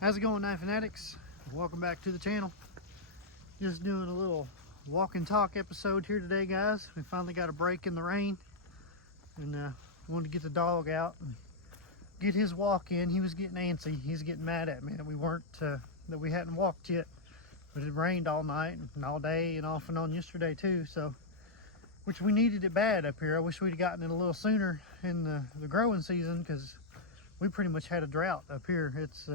How's it going, knife fanatics? Welcome back to the channel. Just doing a little walk and talk episode here today, guys. We finally got a break in the rain, and wanted to get the dog out and get his walk in. He was getting antsy. He's getting mad at me that we hadn't walked yet, but it rained all night and all day and off and on yesterday too. So, which we needed it bad up here. I wish we'd have gotten it a little sooner in the growing season, because we pretty much had a drought up here. It's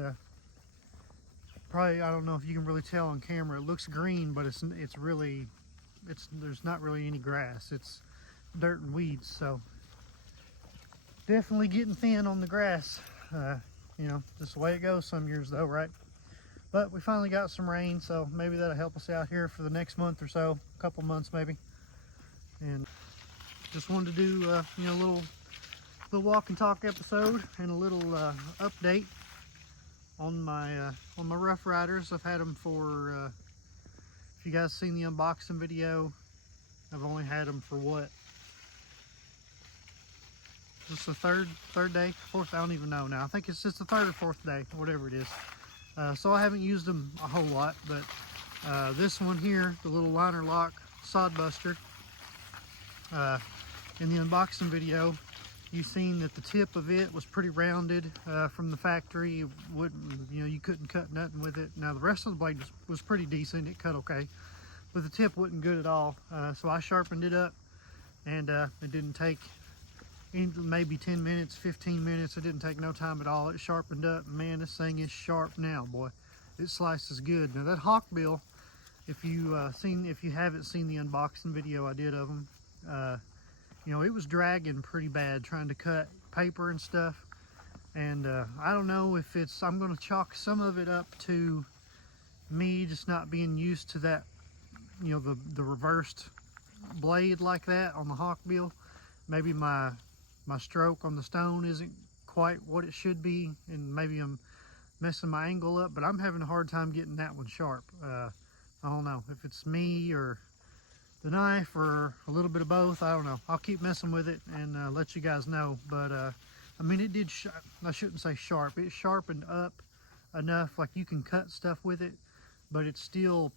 probably, I don't know if you can really tell on camera, it looks green, but there's not really any grass. It's dirt and weeds, so definitely getting thin on the grass. You know, just the way it goes some years though, right? But we finally got some rain, so maybe that'll help us out here for the next month or so, a couple months maybe. And just wanted to do a little walk and talk episode and a little update on my Rough Riders. I've had them for, if you guys seen the unboxing video, I've only had them for what? This is the third day, fourth, I don't even know now. I think it's just the third or fourth day, whatever it is. So I haven't used them a whole lot, but this one here, the little liner lock sod buster, in the unboxing video, you've seen that the tip of it was pretty rounded from the factory. It wouldn't, you couldn't cut nothing with it. Now the rest of the blade was pretty decent. It cut okay, but the tip wasn't good at all. So I sharpened it up, and it didn't take maybe 10 minutes, 15 minutes. It didn't take no time at all. It sharpened up. Man, this thing is sharp now, boy. It slices good. Now that hawk bill, if you haven't seen the unboxing video I did of them, it was dragging pretty bad trying to cut paper and stuff. And I don't know if I'm going to chalk some of it up to me just not being used to that, the reversed blade like that on the hawk bill. Maybe my stroke on the stone isn't quite what it should be, and maybe I'm messing my angle up, but I'm having a hard time getting that one sharp. I don't know if it's me or the knife or a little bit of both. I don't know. I'll keep messing with it and let you guys know. But I mean, it did, I shouldn't say sharp, it sharpened up enough like you can cut stuff with it, but it's still,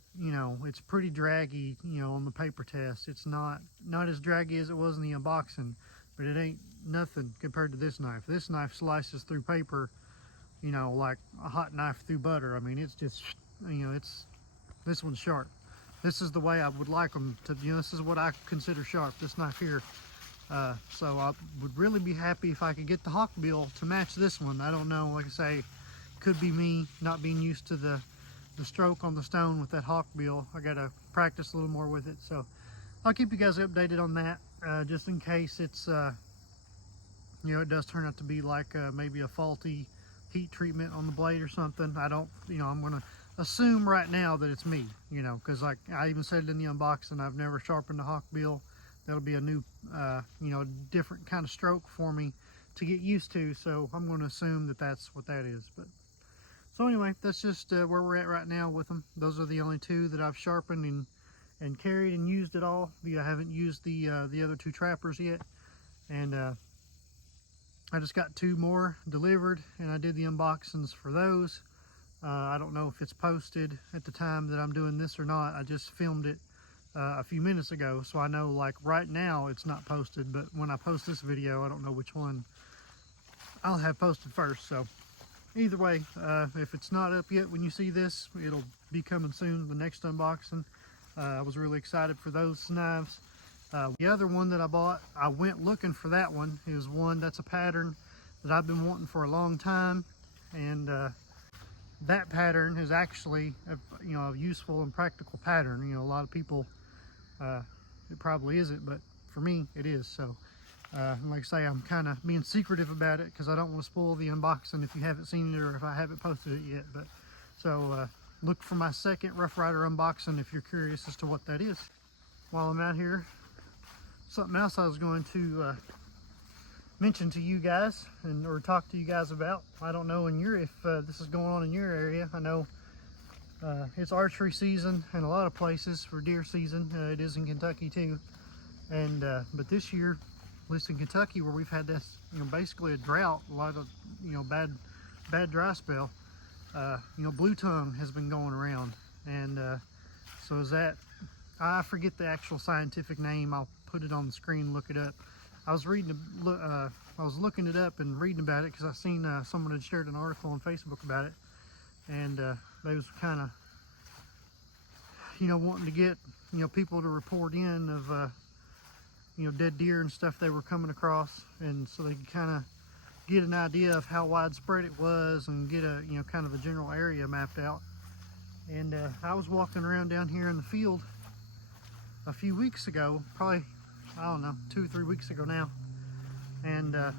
it's pretty draggy, on the paper test. It's not as draggy as it was in the unboxing, but it ain't nothing compared to this knife. This knife slices through paper, like a hot knife through butter. I mean, it's just, this one's sharp. This is the way I would like them to, this is what I consider sharp, this knife here. So I would really be happy if I could get the hawk bill to match this one. I don't know, like I say, could be me not being used to the stroke on the stone with that hawk bill. I gotta practice a little more with it. So I'll keep you guys updated on that, just in case it's, it does turn out to be like maybe a faulty heat treatment on the blade or something. I don't, I'm gonna assume right now that it's me, because like I even said it in the unboxing, I've never sharpened a hawk bill. That'll be a new, different kind of stroke for me to get used to. So I'm going to assume that that's what that is. But so anyway, that's just where we're at right now with them. Those are the only two that I've sharpened and carried and used at all. I haven't used the other two trappers yet, and I just got two more delivered, and I did the unboxings for those. I don't know if it's posted at the time that I'm doing this or not. I just filmed it a few minutes ago, so I know like right now it's not posted, but when I post this video, I don't know which one I'll have posted first. So either way, if it's not up yet when you see this, it'll be coming soon, the next unboxing. I was really excited for those knives. The other one that I bought, I went looking for that one. It was one that's a pattern that I've been wanting for a long time, and that pattern is actually a useful and practical pattern. A lot of people, it probably isn't, but for me it is. So like I say, I'm kind of being secretive about it because I don't want to spoil the unboxing if you haven't seen it or if I haven't posted it yet. But so look for my second Rough Ryder unboxing if you're curious as to what that is. While I'm out here, something else I was going to mention to you guys or talk to you guys about. I don't know if this is going on in your area. I know it's archery season in a lot of places for deer season. It is in Kentucky too, and but this year, at least in Kentucky, where we've had this basically a drought, a lot of bad dry spell, blue tongue has been going around, and so is that, I forget the actual scientific name. I'll put it on the screen, look it up. I was looking it up and reading about it because I seen someone had shared an article on Facebook about it, and they was kind of, wanting to get, people to report in of, dead deer and stuff they were coming across, and so they could kind of get an idea of how widespread it was and get a, kind of a general area mapped out. And I was walking around down here in the field a few weeks ago, probably, I don't know, 2 or 3 weeks ago now, and a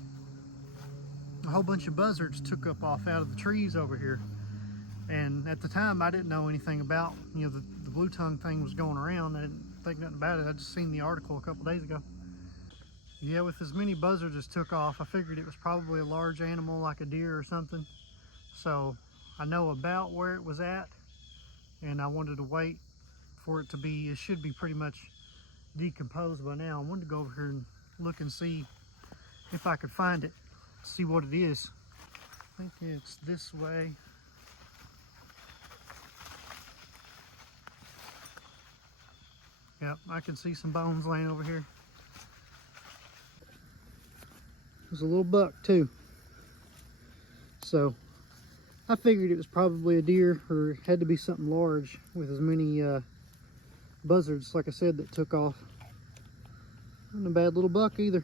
whole bunch of buzzards took up off out of the trees over here. And at the time I didn't know anything about, the blue tongue thing was going around. I didn't think nothing about it. I just seen the article a couple days ago. Yeah, with as many buzzards as took off, I figured it was probably a large animal like a deer or something. So I know about where it was at, and I wanted to wait for it to be, it should be pretty much decomposed by now. I wanted to go over here and look and see if I could find it, see what it is. I think it's this way. Yep, I can see some bones laying over here. There's a little buck too. So I figured it was probably a deer, or had to be something large with as many buzzards, like I said, that took off. Not a bad little buck either.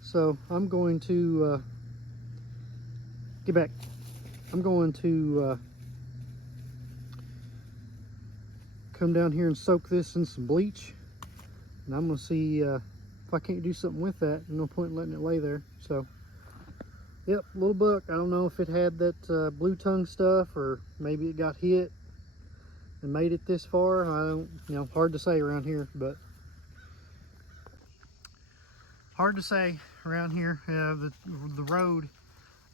So I'm going to get back. I'm going to come down here and soak this in some bleach, and I'm gonna see if I can't do something with that. No point in letting it lay there. So yep, little buck. I don't know if it had that blue tongue stuff, or maybe it got hit and made it this far. I don't, hard to say around here, but hard to say around here. The road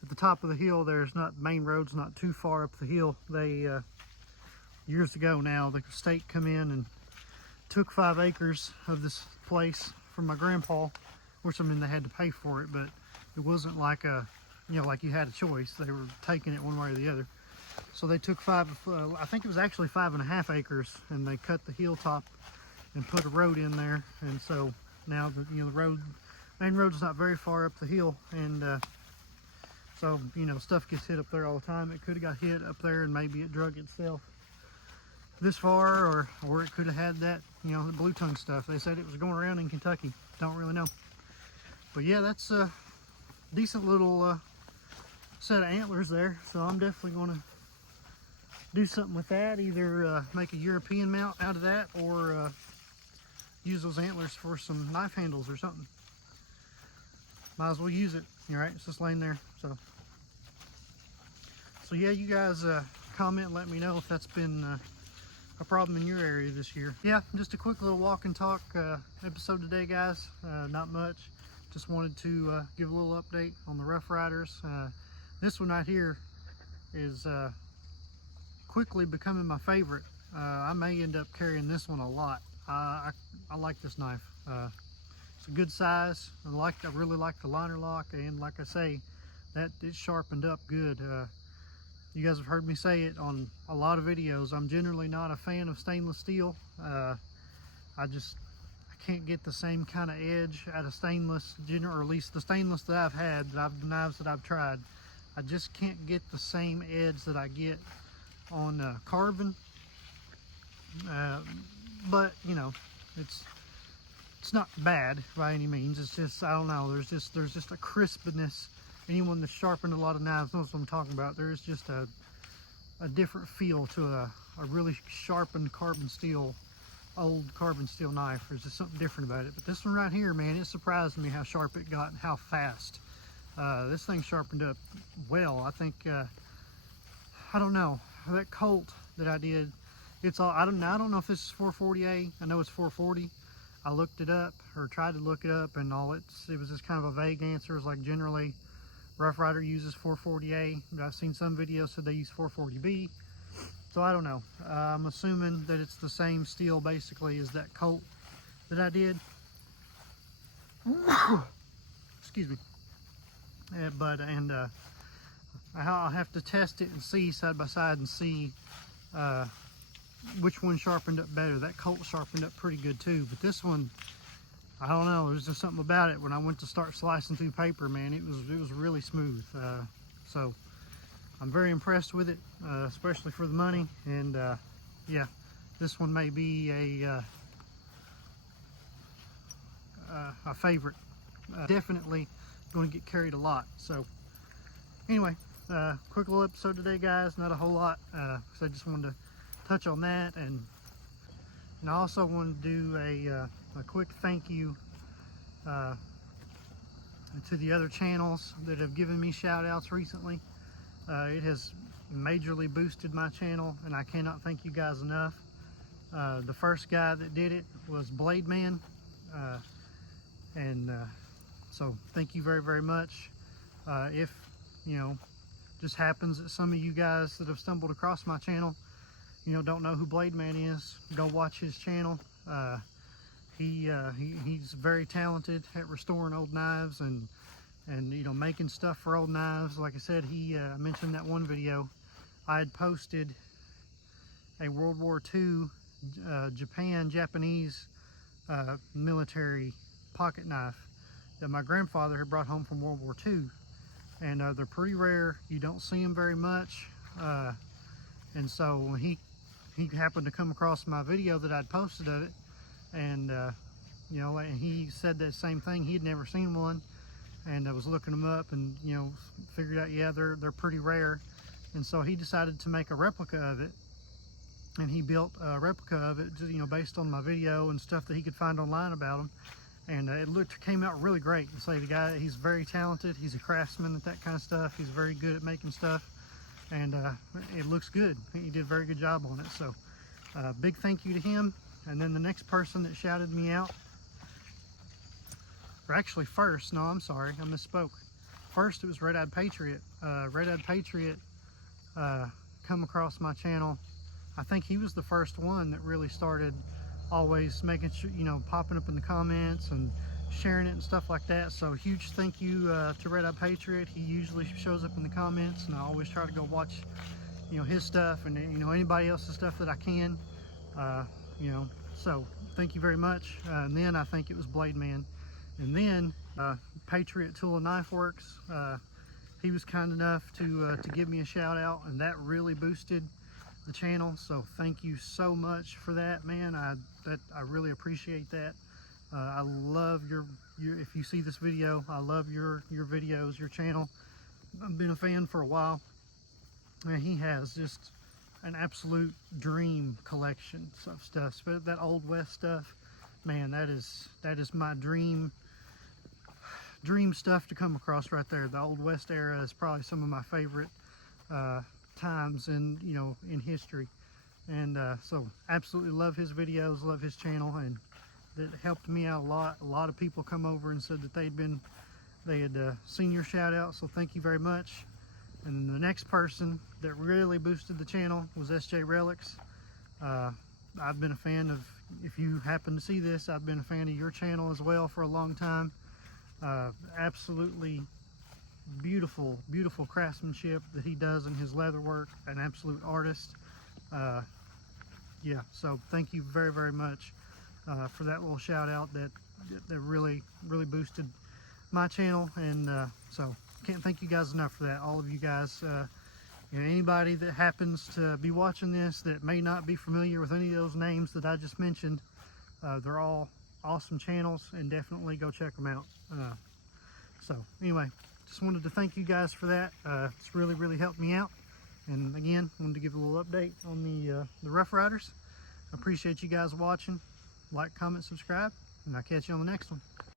at the top of the hill, there's not, main road's not too far up the hill. They years ago now, the state come in and took 5 acres of this place from my grandpa, which, I mean, they had to pay for it, but it wasn't like a, like you had a choice. They were taking it one way or the other. So they took I think it was actually 5.5 acres, and they cut the hilltop and put a road in there. And so now the road, main road's not very far up the hill, and so stuff gets hit up there all the time. It could have got hit up there, and maybe it drug itself this far, or it could have had that, the blue tongue stuff. They said it was going around in Kentucky. Don't really know. But yeah, that's a decent little set of antlers there. So I'm definitely going to do something with that. Either make a European mount out of that, or use those antlers for some knife handles or something. Might as well use it. All right, it's just laying there. So yeah, you guys comment and let me know if that's been a problem in your area this year. Yeah, just a quick little walk and talk episode today, guys. Not much. Just wanted to give a little update on the Rough Riders. This one right here is quickly becoming my favorite. I may end up carrying this one a lot. I like this knife. It's a good size. I really like the liner lock, and like I say, that it's sharpened up good. You guys have heard me say it on a lot of videos. I'm generally not a fan of stainless steel. I can't get the same kind of edge out of stainless, or at least the stainless that I've had, the knives that I've tried. I just can't get the same edge that I get on carbon. But it's not bad by any means. It's just, I don't know, there's just a crispness. Anyone that's sharpened a lot of knives knows what I'm talking about. There is just a different feel to a really sharpened old carbon steel knife. There's just something different about it. But this one right here, man, it surprised me how sharp it got and how fast. This thing sharpened up well. I think, I don't know, that Colt that I did, it's all, I don't know if this is 440A. I know it's 440. I looked it up, or tried to look it up, and it was just kind of a vague answer. It's like, generally Rough Ryder uses 440A. I've seen some videos said they use 440B. So I don't know. I'm assuming that it's the same steel basically as that Colt that I did. Excuse me. I'll have to test it and see side by side and see which one sharpened up better. That Colt sharpened up pretty good too, but this one, I don't know, there's just something about it. When I went to start slicing through paper, man, it was really smooth. So I'm very impressed with it, especially for the money. And yeah, this one may be a favorite. Definitely going to get carried a lot. So anyway, quick little episode today, guys. Not a whole lot, so I just wanted to touch on that, and I also wanted to do a quick thank you to the other channels that have given me shout outs recently. It has majorly boosted my channel, and I cannot thank you guys enough. The first guy that did it was Blade Man, so thank you very, very much. If you know, just happens that some of you guys that have stumbled across my channel, you know, don't know who Blade Man is, go watch his channel. He's very talented at restoring old knives and you know, making stuff for old knives. Like I said, he mentioned that one video I had posted a World War II Japanese military pocket knife that my grandfather had brought home from World War II, and they're pretty rare. You don't see them very much, and so when he happened to come across my video that I'd posted of it, and you know, and he said that same thing. He'd never seen one, and I was looking them up, and you know, figured out, yeah, they're pretty rare. And so he decided to make a replica of it, and he built a replica of it, you know, based on my video and stuff that he could find online about them. And it came out really great. And so the guy, he's very talented. He's a craftsman at that kind of stuff. He's very good at making stuff, and it looks good. He did a very good job on it. So big thank you to him. And then the next person that shouted me out, or actually first, no, I'm sorry, I misspoke. First it was Red Eyed Patriot. Red Eyed Patriot come across my channel. I think he was the first one that really started always making sure, you know, popping up in the comments and sharing it and stuff like that. So huge thank you to Red Eyed Patriot. He usually shows up in the comments, and I always try to go watch, you know, his stuff and, you know, anybody else's stuff that I can. You know, so thank you very much. And then I think it was Blade Man, and then Patriot Tool and Knife Works. He was kind enough to give me a shout out, and that really boosted the channel. So thank you so much for that, man. I really appreciate that. I love your if you see this video, I love your videos, your channel. I've been a fan for a while, and he has just an absolute dream collection of stuff. That Old West stuff, man, that is my dream stuff to come across right there. The Old West era is probably some of my favorite times in, you know, in history. And so absolutely love his videos, love his channel, and that helped me out a lot. A lot of people come over and said that they had seen your shout out, so thank you very much. And the next person that really boosted the channel was SJ Relics. I've been a fan of, if you happen to see this, I've been a fan of your channel as well for a long time. Absolutely beautiful, beautiful craftsmanship that he does in his leather work. An absolute artist. Yeah, so thank you very, very much for that little shout out that really boosted my channel. And so can't thank you guys enough for that. All of you guys, and anybody that happens to be watching this that may not be familiar with any of those names that I just mentioned, they're all awesome channels, and definitely go check them out. So anyway, just wanted to thank you guys for that. It's really helped me out. And again, wanted to give a little update on the Rough Riders. I appreciate you guys watching. Like, comment, subscribe, and I'll catch you on the next one.